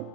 So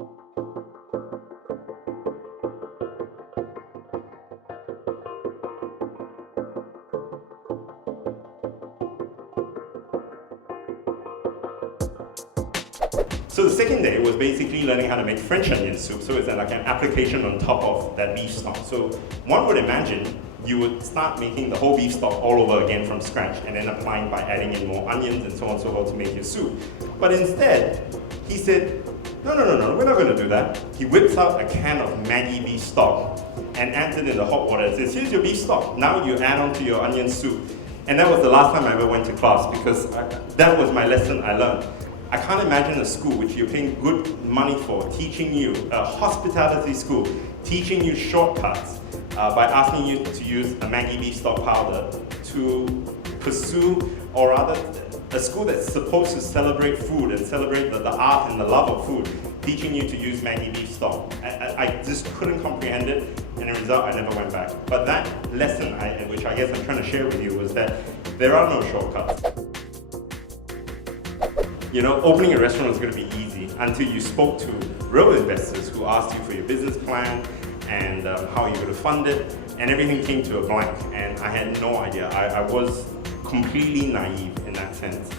the second day was basically learning how to make French onion soup. So it's like an application on top of that beef stock. So one would imagine you would start making the whole beef stock all over again from scratch and then applying by adding in more onions and so on and so forth to make your soup. But instead, he said, no, we're not going to do that. He whips out a can of Maggi beef stock and adds it in the hot water and says, here's your beef stock. Now you add on to your onion soup. And that was the last time I ever went to class because that was my lesson I learned. I can't imagine a school which you're paying good money for, teaching you, a hospitality school, teaching you shortcuts by asking you to use a Maggi beef stock powder to pursue, or rather, a school that's supposed to celebrate food and celebrate the art and the love of food, teaching you to use Maggi beef stock. I just couldn't comprehend it, and as a result, I never went back. But that lesson, which I guess I'm trying to share with you, was that there are no shortcuts. You know, opening a restaurant was going to be easy until you spoke to real investors who asked you for your business plan and how you're going to fund it, and everything came to a blank, and I had no idea. I was completely naive in that sense.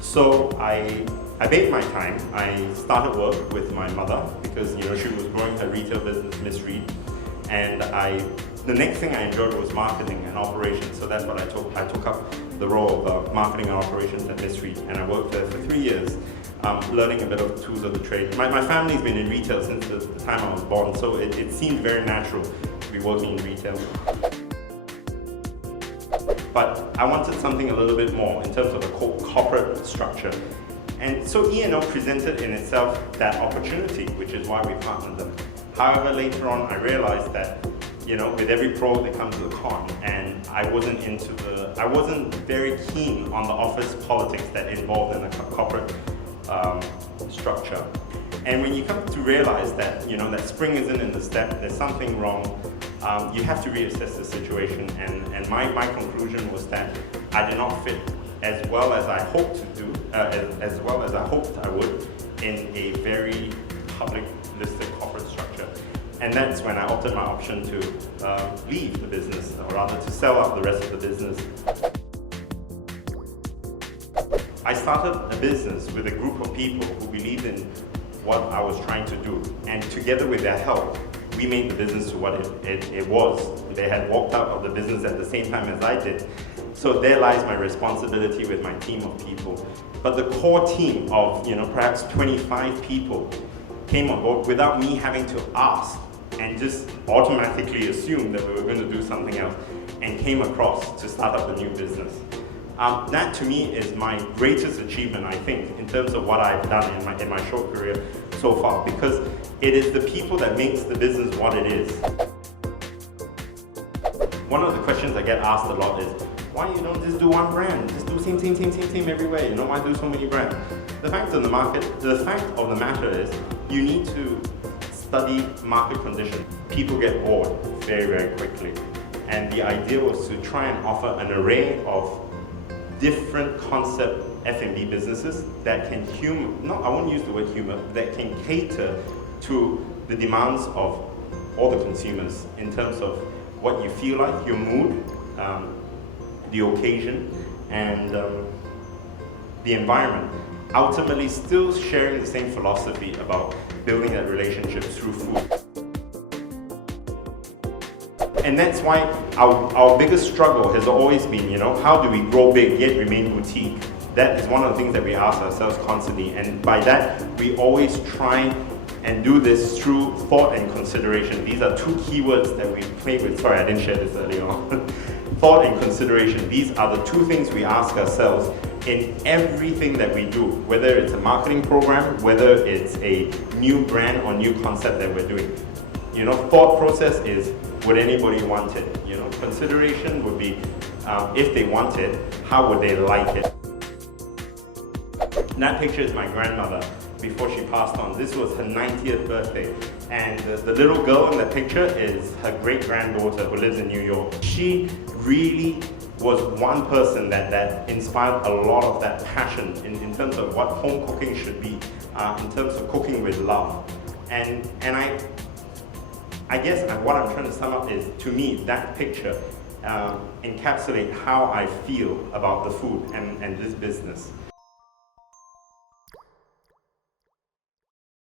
So I bade my time. I started work with my mother because, you know, she was growing her retail business, Miss Reed, and the next thing I enjoyed was marketing and operations, so that's what I took up the role of marketing and operations at Miss Reed, and I worked there for 3 years, learning a bit of tools of the trade. My family's been in retail since the time I was born, so it seemed very natural to be working in retail. But I wanted something a little bit more in terms of a corporate structure. And so E&O presented in itself that opportunity, which is why we partnered them. However, later on, I realized that, you know, with every pro there comes a con, and I wasn't very keen on the office politics that involved in a corporate structure. And when you come to realize that, you know, that spring isn't in the step, there's something wrong, you have to reassess the situation. And my conclusion was that I did not fit as well as I hoped to do, as well as I hoped I would, in a very public listed corporate structure. And that's when I opted my option to leave the business, or rather to sell out the rest of the business. I started a business with a group of people who believed in what I was trying to do, and together with their help, we made the business to what it was. They had walked out of the business at the same time as I did. So there lies my responsibility with my team of people. But the core team of, you know, perhaps 25 people came on board without me having to ask, and just automatically assumed that we were going to do something else, and came across to start up a new business. That to me is my greatest achievement, I think, in terms of what I've done in my short career so far, because it is the people that makes the business what it is. One of the questions I get asked a lot is, why you don't just do one brand? Just do same everywhere. You know, why do so many brands? The fact of the matter is, you need to study market conditions. People get bored very, very quickly. And the idea was to try and offer an array of different concept F&B businesses that can I won't use the word humor, that can cater to the demands of all the consumers in terms of what you feel like, your mood, the occasion, and the environment. Ultimately, still sharing the same philosophy about building that relationship through food. And that's why our biggest struggle has always been, you know, how do we grow big yet remain boutique? That is one of the things that we ask ourselves constantly. And by that, we always try and do this through thought and consideration. These are two keywords that we play with. Sorry, I didn't share this earlier on. Thought and consideration. These are the two things we ask ourselves in everything that we do, whether it's a marketing program, whether it's a new brand or new concept that we're doing. You know, thought process is, would anybody want it? You know, consideration would be, if they want it, how would they like it? That picture is my grandmother before she passed on. This was her 90th birthday. And the little girl in that picture is her great-granddaughter who lives in New York. She really was one person that inspired a lot of that passion in terms of what home cooking should be, in terms of cooking with love. And I guess what I'm trying to sum up is, to me, that picture encapsulate how I feel about the food and this business.